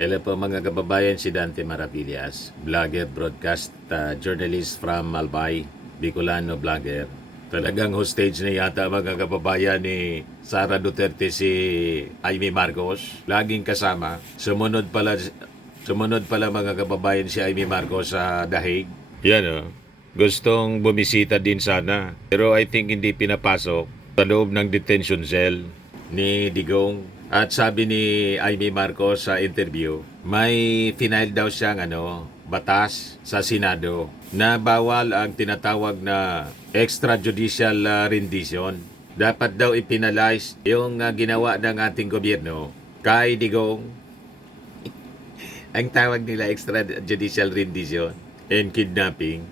Hello po mga kababayan, si Dante Maravillas, vlogger, broadcast, journalist from Albay, Bicolano vlogger. Talagang hostage na yata mga kababayan ni Sara Duterte si Amy Marcos. Laging kasama. Sumunod pala mga kababayan si Amy Marcos sa Dahig. Yan o. Gustong bumisita din sana. Pero I think hindi pinapasok sa loob ng detention cell ni Digong. At sabi ni Amy Marcos sa interview, may final daw siyang batas sa Senado na bawal ang tinatawag na extrajudicial rendition. Dapat daw ipinalize yung ginawa ng ating gobyerno kay Digong. Ang tawag nila extrajudicial rendition and kidnapping.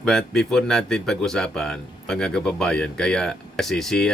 But before natin pag-usapan, mga kababayan, kaya kasi si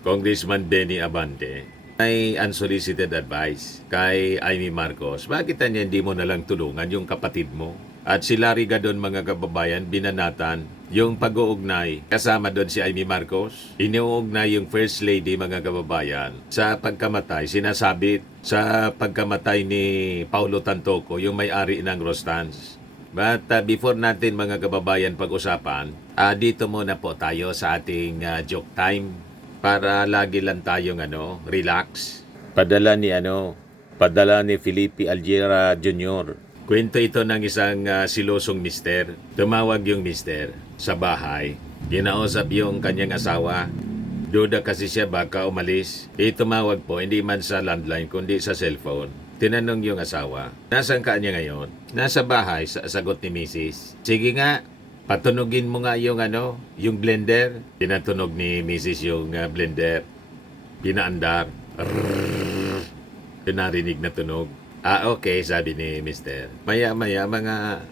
Congressman Benny Abante ay unsolicited advice kay Amy Marcos. Bakit niya hindi mo nalang tulungan yung kapatid mo? At si Larry Gadon, mga kababayan, binanatan yung pag-uugnay. Kasama doon si Amy Marcos. Inuugnay yung First Lady, mga kababayan, sa pagkamatay. Sinasabit sa pagkamatay ni Paulo Tantoco, yung may-ari ng Rostans. But before natin mga kababayan pag-usapan, dito muna po tayo sa ating joke time para lagi lang tayong relax. Padala ni Felipe Algira Jr. Kwento ito ng isang silosong mister. Tumawag yung mister sa bahay. Ginausap yung kanyang asawa. Duda kasi siya baka umalis. Tumawag po hindi man sa landline kundi sa cellphone. Tinanong yung asawa, nasaan ka niya ngayon? Nasa bahay, sagot ni Mrs. Sige nga, patunogin mo nga yung yung blender. Tinatunog ni Mrs. yung blender. Pinaandar. Pinarinig na tunog. Okay, sabi ni Mr. Maya-maya, mga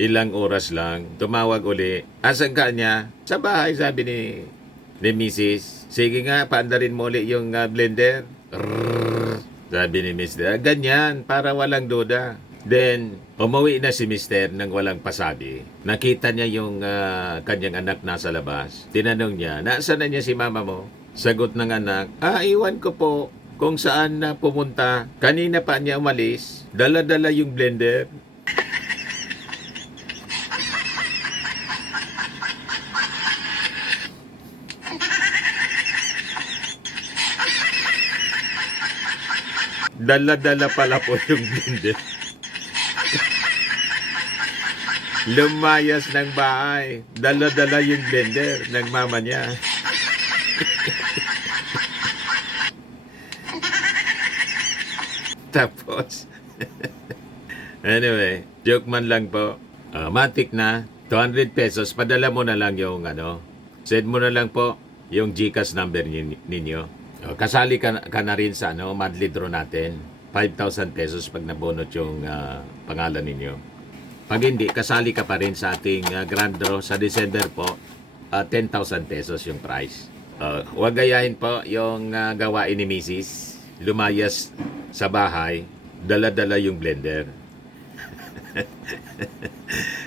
ilang oras lang, tumawag uli. Asan ka niya? Sa bahay, sabi ni Mrs. Sige nga, paandarin mo uli yung blender. Sabi ni Mr. Ganyan, para walang duda. Then, umuwi na si Mr. nang walang pasabi. Nakita niya yung kanyang anak nasa labas. Tinanong niya, nasaan na niya si mama mo? Sagot ng anak, iwan ko po kung saan na pumunta. Kanina pa niya umalis. Dala-dala yung blender. Dala-dala pala po yung blender. Lumayas ng bahay. Dala-dala yung blender ng mama niya. Tapos, anyway, joke man lang po. Matik na, 200 pesos, padala mo na lang yung send mo na lang po yung GCash number ninyo. Kasali ka na rin sa monthly draw natin. 5,000 pesos pag nabunot yung pangalan ninyo. Pag hindi, kasali ka pa rin sa ating grand draw sa December po. 10,000 pesos yung price. Huwag gayahin po yung gawain ni Mrs. Lumayas sa bahay, dala-dala yung blender.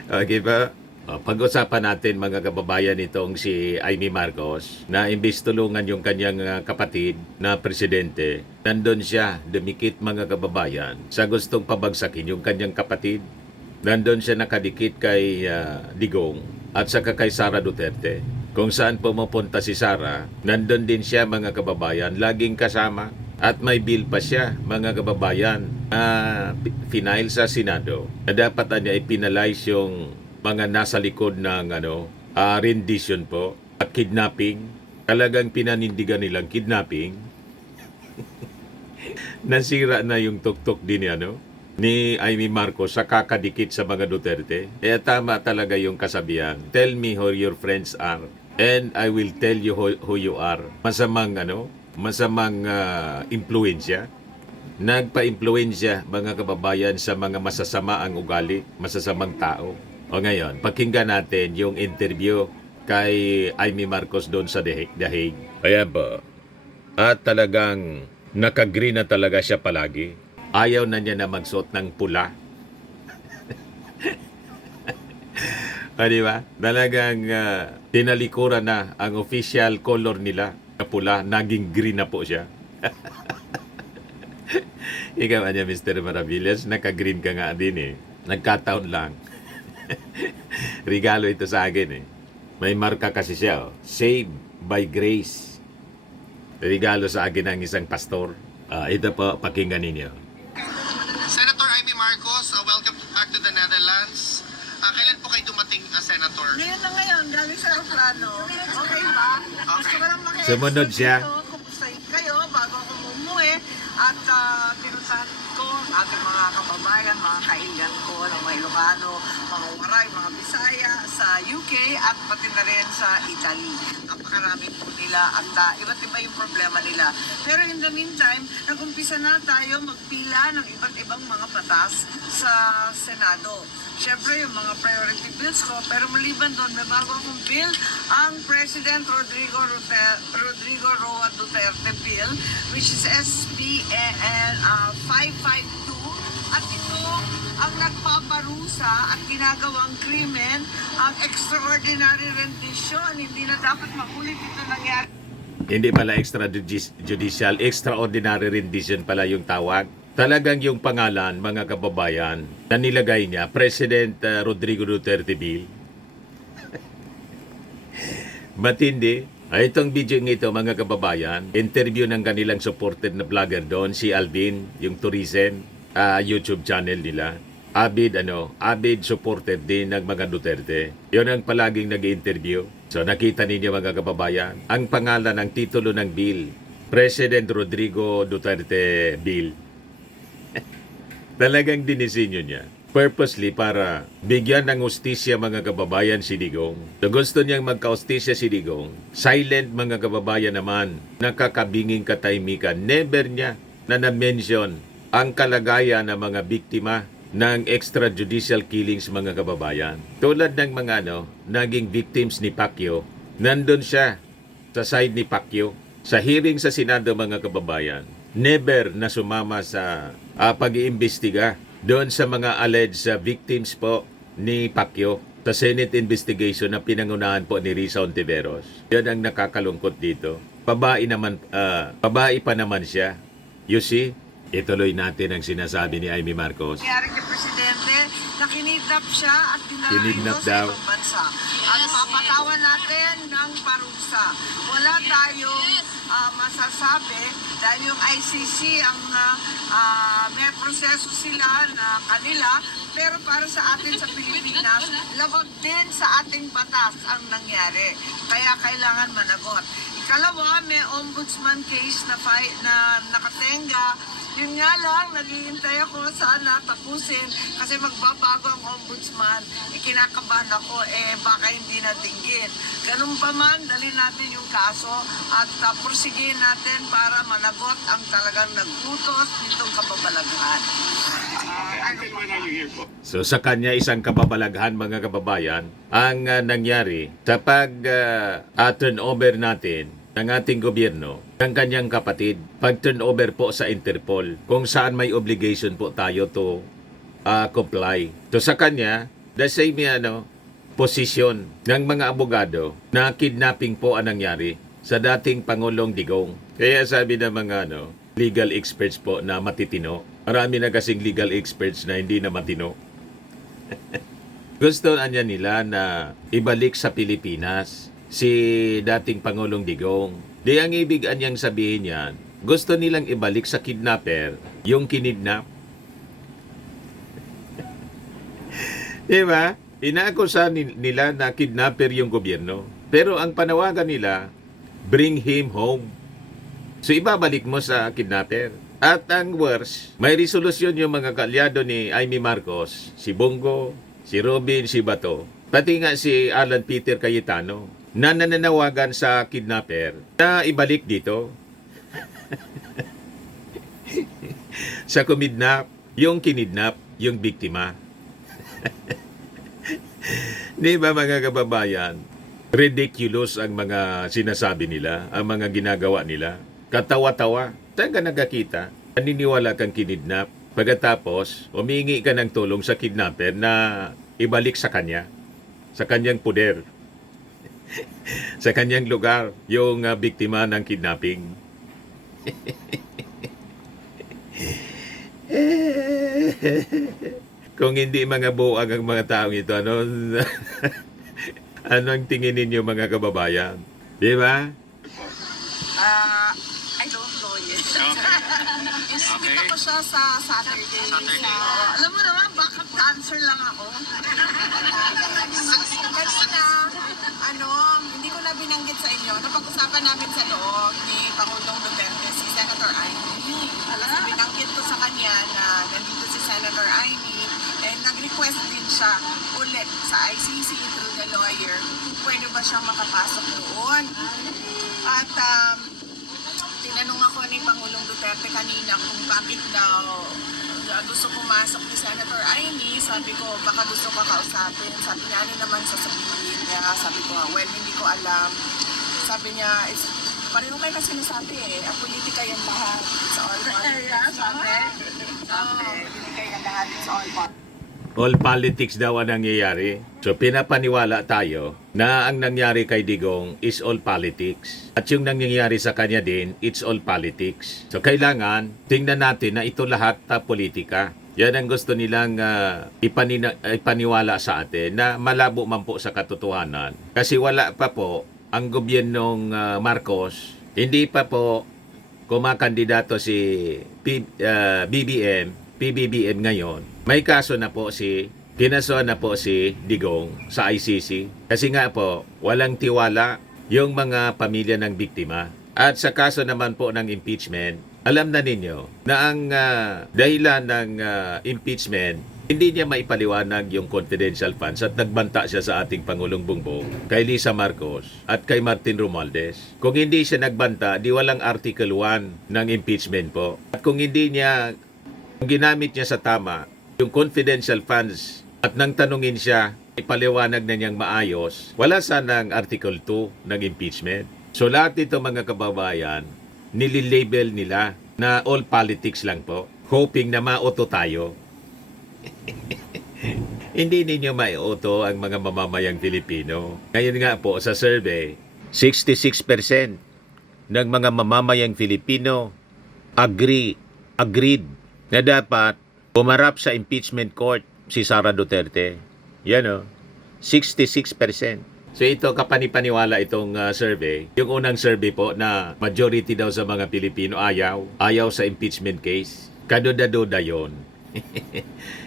Okay ba? Pag-usapan natin mga kababayan itong si Amy Marcos na imbis tulungan yung kanyang kapatid na presidente, nandun siya, dumikit mga kababayan, sa gustong pabagsakin yung kanyang kapatid. Nandun siya nakadikit kay Digong at saka kay Sara Duterte. Kung saan pumupunta si Sara, nandun din siya mga kababayan, laging kasama. At may bill pa siya, mga kababayan, final sa Senado na dapat niya ipinalize yung mga nasa likod ng rendition po at kidnapping. Talagang pinanindigan nilang kidnapping. Nasira na yung tuktok din ni Amy Marcos sa kakadikit sa mga Duterte. Kaya tama talaga yung kasabihan. Tell me who your friends are and I will tell you who you are. Masamang impluensya. Nagpa-impluensya mga kababayan sa mga masasama ang ugali, masasamang tao. O ngayon, pakinggan natin yung interview kay Amy Marcos doon sa Dahig. Ayan po. At talagang nakagreen na talaga siya palagi. Ayaw na niya na magsuot ng pula. Di ba? Talagang tinalikuran na ang official color nila na pula, naging green na po siya. Ikaw anya, Mr. Maravillas, naka-green ka nga din eh. Nagkataon lang. Regalo ito sa akin eh. May marka kasi siya, oh. Saved by Grace. Regalo sa akin ng isang pastor. Ito po, pakinggan ninyo. Senator Amy Marcos, welcome back to the Netherlands. Kailan po kayo dumating, Senator? Ngayon na ngayon, galing sa aeroplano. Okay ba? Gusto ko lang maki-explain Sumunod siya. dito, kumustahin kayo bago ako umuwi. At pinuntahan ko ang ating mga kababayan, mga kaigan ko, ng mga Ilocano, mga Waray, mga Bisaya sa UK at pati na rin sa Italy. Napakarami po nila at iba't iba yung problema nila. Pero in the meantime, nag-umpisa na tayo magpila ng iba't ibang mga batas sa Senado. Siyempre, yung mga priority bills ko, pero maliban doon, may bago akong bill, ang President Rodrigo Roa Duterte bill, which is SBN 552, at ito ang nagpaparusa at ginagawang krimen, ang extraordinary rendition. Hindi na dapat makulit ito nangyari. Hindi pala extrajudicial, extraordinary rendition pala yung tawag. Talagang yung pangalan, mga kababayan, na nilagay niya, President Rodrigo Duterte Bill. Matindi. Itong video ito, mga kababayan, interview ng kanilang supported na vlogger doon, si Alvin, yung Tourism, YouTube channel nila. Avid supported din ng mga Duterte. Yun ang palaging nag-interview. So nakita ninyo, mga kababayan, ang pangalan ng titulo ng bill, President Rodrigo Duterte Bill. Talagang dinisenyo niya purposely para bigyan ng hustisya, mga kababayan, si Digong. So gusto niyang magka-hustisya si Digong. Silent, mga kababayan naman, nakakabinging katahimikan. Never niya na-mention ang kalagayan ng mga biktima ng extrajudicial killings, mga kababayan. Tulad ng mga naging victims ni Pacquiao, nandun siya sa side ni Pacquiao. Sa hearing sa Senado, mga kababayan, never na sumama sa pag-iimbestiga doon sa mga alleged victims po ni Pacquiao sa Senate investigation na pinangunahan po ni Risa Hontiveros. Yan ang nakakalungkot dito. Babae pa naman siya. You see, ituloy natin ang sinasabi ni Amy Marcos. Nangyari kay Presidente na kinidnap siya at Kinidnap dinalayo sa daw. ibang bansa. At papatawan natin ng parusa. Wala tayong masasabi dahil yung ICC ang may proseso sila na kanila, pero para sa atin sa Pilipinas, labag din sa ating batas ang nangyari. Kaya kailangan managot. Ikalawa, may ombudsman case na nakatenga. Yun nga lang, naghihintay ako sana tapusin kasi magbabago ang ombudsman. Kinakabahan ako, baka hindi na dinggin. Ganun pa man, dali natin yung kaso at pursigin natin para managot ang talagang nagbutos nitong kababalaghan. So sa kanya, isang kababalaghan, mga kababayan, ang nangyari sa pag-turnover natin ng ating gobyerno, ng kanyang kapatid, pag-turnover po sa Interpol, kung saan may obligation po tayo to comply. So sa kanya, the same posisyon ng mga abogado na kidnapping po ang nangyari sa dating Pangulong Digong. Kaya sabi ng mga legal experts po na matitino, marami na kasing legal experts na hindi na matino. Gusto nila na ibalik sa Pilipinas si dating Pangulong Digong. Di ang ibig niyang sabihin yan, gusto nilang ibalik sa kidnapper yung kinidnap. Diba? Inaakusa nila na kidnapper yung gobyerno. Pero ang panawagan nila, bring him home. So ibabalik mo sa kidnapper. At ang worst, may resolusyon yung mga kalyado ni Amy Marcos, si Bongo, si Robin, si Bato, pati nga si Alan Peter Cayetano, na nananawagan sa kidnapper na ibalik dito. Sa kumidnap, yung kinidnap, yung biktima. Di ba, mga kababayan? Ridiculous ang mga sinasabi nila, ang mga ginagawa nila. Katawa-tawa. Saan ka nagkakita? Naniniwala kang kinidnap. Pagkatapos, humingi ka ng tulong sa kidnapper na ibalik sa kanya, sa kanyang poder, sa kanyang lugar, yung biktima ng kidnapping. Kung hindi mga buwag ang mga taong ito, ano, ano ang tingin ninyo mga kababayan? Di ba? I don't know yet. Okay. Inisipit ako siya sa Saturday. Saturday. Alam mo naman, backup dancer lang ako. Kanina, hindi ko na binanggit sa inyo, napag-usapan namin sa loob ni Pangulong Duterte, si Senator Amy. Kasi binanggit ko sa kanya na nandito si Senator Amy, and nag-request din siya ulit sa ICC through the lawyer kung pwede ba siyang makapasok doon. At tinanong ako ni Pangulong Duterte kanina kung bakit daw gusto pumasok ni Senator Amy. Sabi ko, baka gusto ko kausapin. Sabi niya, ano naman sasabihin niya? Sabi ko, well, hindi ko alam. Sabi niya, pareho kayo kasi nasabi ang politika yan lahat. It's all politics. Sabi, politika yan lahat. It's all politics. All politics daw ang nangyayari. So pinapaniwala tayo na ang nangyari kay Digong is all politics. At yung nangyayari sa kanya din, it's all politics. So kailangan tingnan natin na ito lahat politika. Yan ang gusto nilang ipaniwala sa atin na malabo man po sa katotohanan. Kasi wala pa po ang gobyernong Marcos, hindi pa po kumakandidato si PBBM ngayon. May kaso na po kinasuhan na po si Digong sa ICC. Kasi nga po, walang tiwala yung mga pamilya ng biktima. At sa kaso naman po ng impeachment, alam na ninyo na ang dahilan ng impeachment, hindi niya maipaliwanag yung confidential funds at nagbanta siya sa ating Pangulong Bongbong, kay Lisa Marcos at kay Martin Romualdez. Kung hindi siya nagbanta, di walang Article 1 ng impeachment po. At kung ginamit niya sa tama yung confidential funds at nang tanungin siya, ipaliwanag na niyang maayos, wala sanang Article 2 ng impeachment. So lahat ito mga kababayan, nililabel nila na all politics lang po, hoping na mauto tayo. Hindi ninyo maiuto ang mga mamamayang Pilipino. Ngayon nga po sa survey, 66% ng mga mamamayang Filipino agreed na dapat pumarap sa impeachment court si Sara Duterte. Yan 66%. So ito, kapanipaniwala itong survey. Yung unang survey po na majority daw sa mga Pilipino ayaw sa impeachment case. Kaduda-duda yun.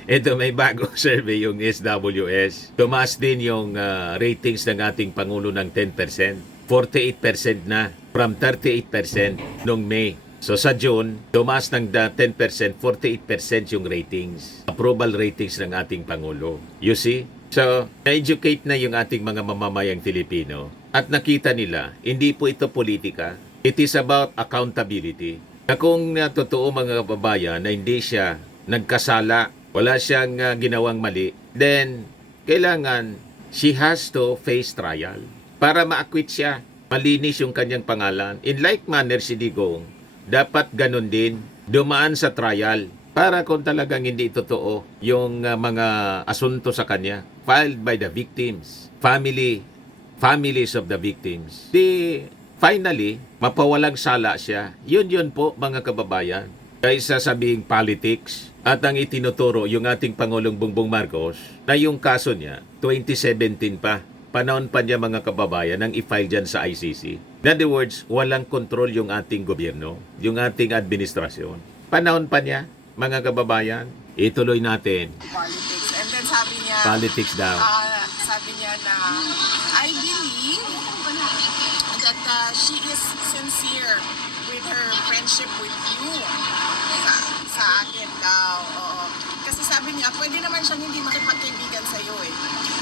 Ito, may bagong survey yung SWS. Tumaas din yung ratings ng ating Pangulo ng 10%. 48% na from 38% noong May. So sa June, tumaas ng 10%, 48% yung ratings. Approval ratings ng ating Pangulo. You see? So, na-educate na yung ating mga mamamayang Filipino at nakita nila, hindi po ito politika. It is about accountability. Na kung totoo mga kababayan na hindi siya nagkasala, wala siyang ginawang mali, then kailangan she has to face trial para ma-acquit siya. Malinis yung kanyang pangalan. In like manner si Digong, dapat ganun din, dumaan sa trial para kung talagang hindi totoo yung mga asunto sa kanya filed by the victims, families of the victims. Finally, mapawalang sala siya. Yun po mga kababayan. Kaysa sabihing politics at ang itinuturo yung ating Pangulong Bongbong Marcos na yung kaso niya, 2017 pa. Panahon pa niya mga kababayan nang i-file dyan sa ICC. In other words, walang kontrol yung ating gobyerno, yung ating administrasyon. Panahon pa niya, mga kababayan, ituloy natin. Politics. And then sabi niya, Politics daw. sabi niya na, I believe that she is sincere with her friendship with you. Sa akin daw, oo. Kasi sabi niya, pwede naman siyang hindi makipagkaibigan sa iyo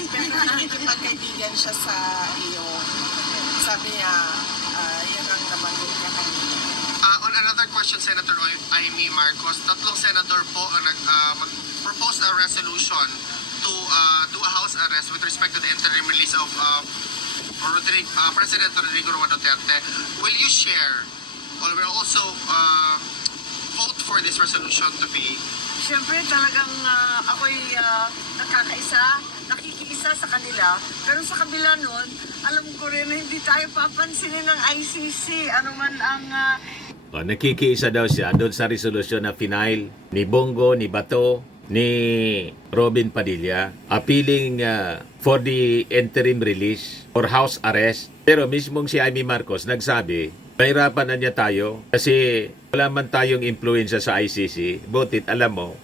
Pero nakikipagkaibigan siya sa iyo. Sabi niya, yan ang nabanggit niya kanina. On another question, Senator Amy Marcos, tatlong senador po ang mag-propose a resolution to do a house arrest with respect to the interim release of President Rodrigo Roa Duterte. Will you share or will also vote for this resolution to be? Siyempre talagang ako'y nakikiisa sa kanila. Pero sa kabila nun, alam ko rin na hindi tayo papansinin ng ICC. Ano man ang... Nakikiisa daw siya doon sa resolusyon na final ni Bongo, ni Bato, ni Robin Padilla appealing for the interim release or house arrest. Pero mismong si Amy Marcos nagsabi, mahirapan na niya tayo kasi wala man tayong influensya sa ICC. Butit, alam mo,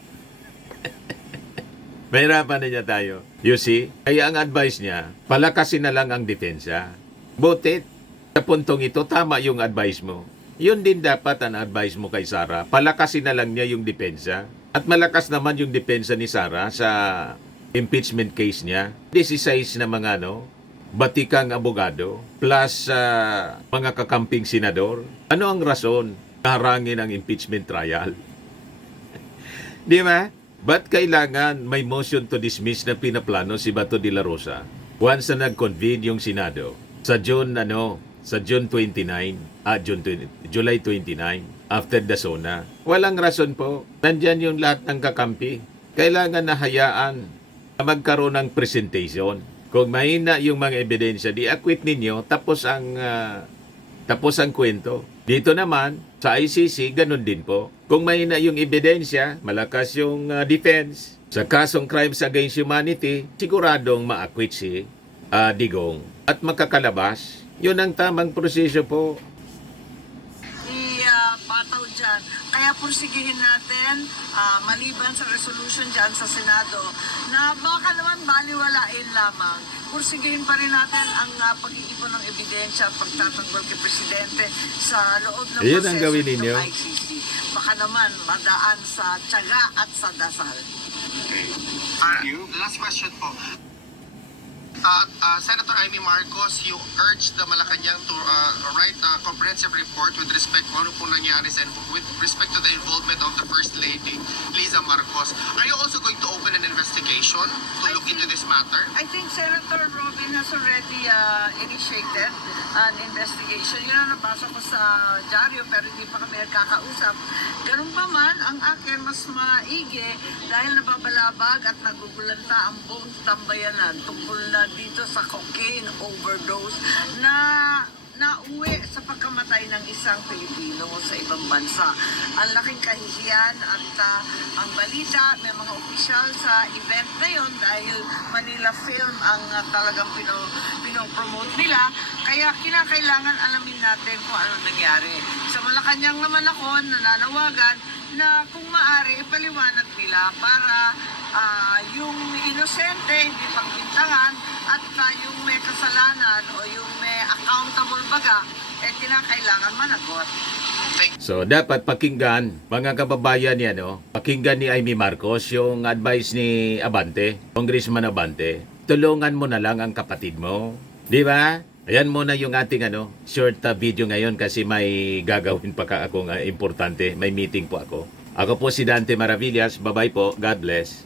mahirapan na niya tayo. You see? Kaya ang advice niya, palakasin na lang ang depensa. Butit, sa puntong ito, tama yung advice mo. Yun din dapat ang advice mo kay Sara. Palakasin na lang niya yung depensa. At malakas naman yung depensa ni Sara sa impeachment case niya. 16 na mga batikang abogado plus mga kakamping senador. Ano ang rason na harangin ang impeachment trial? Di ba? Ba't kailangan may motion to dismiss na pinaplano si Bato de la Rosa once na nag-convene yung Senado sa July 29 after the SONA. Walang rason po. Nandyan yung lahat ng kakampi. Kailangan na hayaan na magkaroon ng presentation. Kung mahina yung mga ebidensya, di-acquit ninyo, tapos ang kwento. Dito naman, sa ICC, ganun din po. Kung mahina yung ebidensya, malakas yung defense. Sa kasong crimes against humanity, siguradong ma-acquit si Digong at makakalabas. Yun ang tamang proseso po. Pataw dyan. Kaya pursigihin natin, maliban sa resolution dyan sa Senado, na baka naman baliwalain lamang. Pursigihin pa rin natin ang pag-iipon ng ebidensya at pagtatanggol kay Presidente sa loob ng Ayun ang proseso gawin ng ninyo. ICC. Baka naman madaan sa tiyaga at sa dasal. Last question po. Senator Amy Marcos, you urged the Malacanang to write a comprehensive report with respect kung ano po nangyari with respect to the involvement of the First Lady, Liza Marcos. Are you also going to open an investigation to look into this matter? I think Senator Robin has already initiated an investigation. Yun ang nabasa ko sa dyaryo pero hindi pa kami nagkakausap. Ganun pa man, ang akin mas maigi dahil nababalabag at nagugulanta ang buong tambayanan tungkol na dito sa cocaine overdose na nauwi sa pagkamatay ng isang Pilipino sa ibang bansa. Ang laking kahihiyan at ang balita, may mga opisyal sa event na yon dahil Manila Film ang talagang pinopromote nila. Kaya kinakailangan alamin natin kung ano nangyari. Sa Malacanang naman ako nananawagan na kung maaari ipaliwanag nila para yung inosente hindi pagbintangan at yung may kasalanan o yung may accountable baga kinakailangan managot. So, dapat pakinggan, mga kababayan yan, pakinggan ni Amy Marcos yung advice ni Abante, Congressman Abante. Tulungan mo na lang ang kapatid mo. Di ba? Ayan muna yung ating short video ngayon kasi may gagawin pa akong importante. May meeting po ako. Ako po si Dante Maravillas. Bye-bye po. God bless.